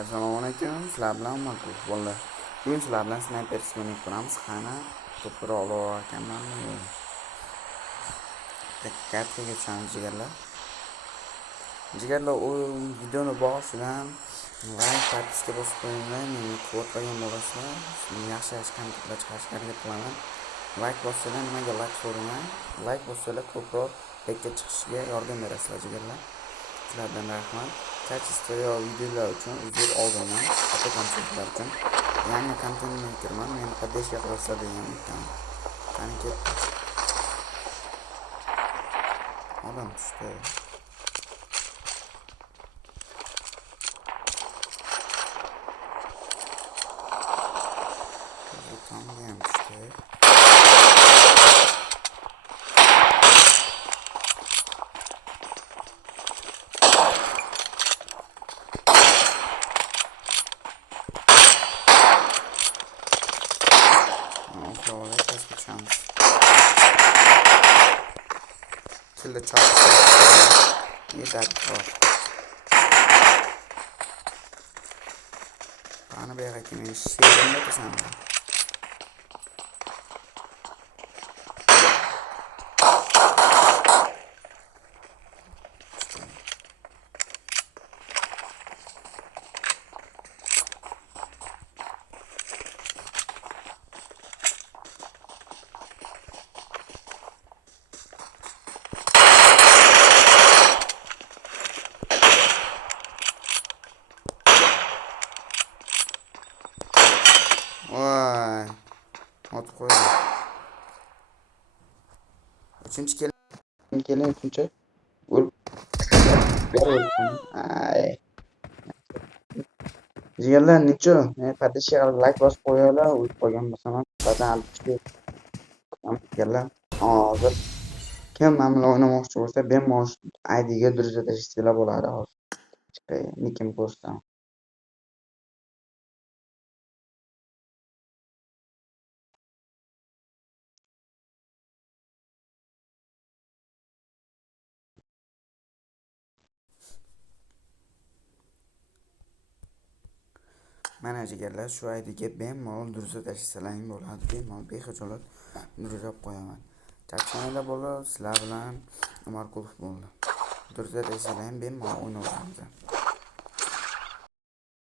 Assalomu alaykum. Sizlar bilan Ma'qul bolalar. Bugun sizlar bilan sniper o'ynab ko'ramiz. Qani to'pni olib ekanmanmi yo'q? Kartaga tushamiz jigarlar. Jigarlar, u videoni boshidan like partisga bosib qo'yinglar. Meni quvvatlagan bo'lasizlar. Yaxshi kontentlar chiqarishga harakat qilaman. Like bossanglar nimaga like so'ramang. Like bossanglar ko'proq bekka chiqishiga yordam berasizlar jigarlar. Sizlardan rahmat. Kачество videolar uchun uzr oldimdan, ota konsertlar uchun yangi kontent makerman, meni podдержка qilasizlar degan umiddaman. Qani ketdi. Odam tushdi. Tomga ham tushdi. Killa chopdi. Yetadi. Qani bu yerga men she'rimda qilsam. Voy. Otib qo'ydim. Uchinchi keling uchinchi. Ay. Jigarlar necha? Men podдержка qilib like bosib qo'yinglar, o'lib qolgan bo'lsam ham badan olib chiqib. Jigarlar, hozir kim men bilan o'ynamoqchi bo'lsa, bemalol IDga druza tashlashlar bo'ladi hozir. Chiqay, nikim ko'rsam. Mana jigarlar, shu IDga bemalol druza tashlasalar bo'ladi. Bemalol bexijolat druza qo'yaman. Charchamaylar bo'ladi, sizlar bilan Umarqulov bo'ldi. Druza tashlasalar bemalol o'ynaveramiz.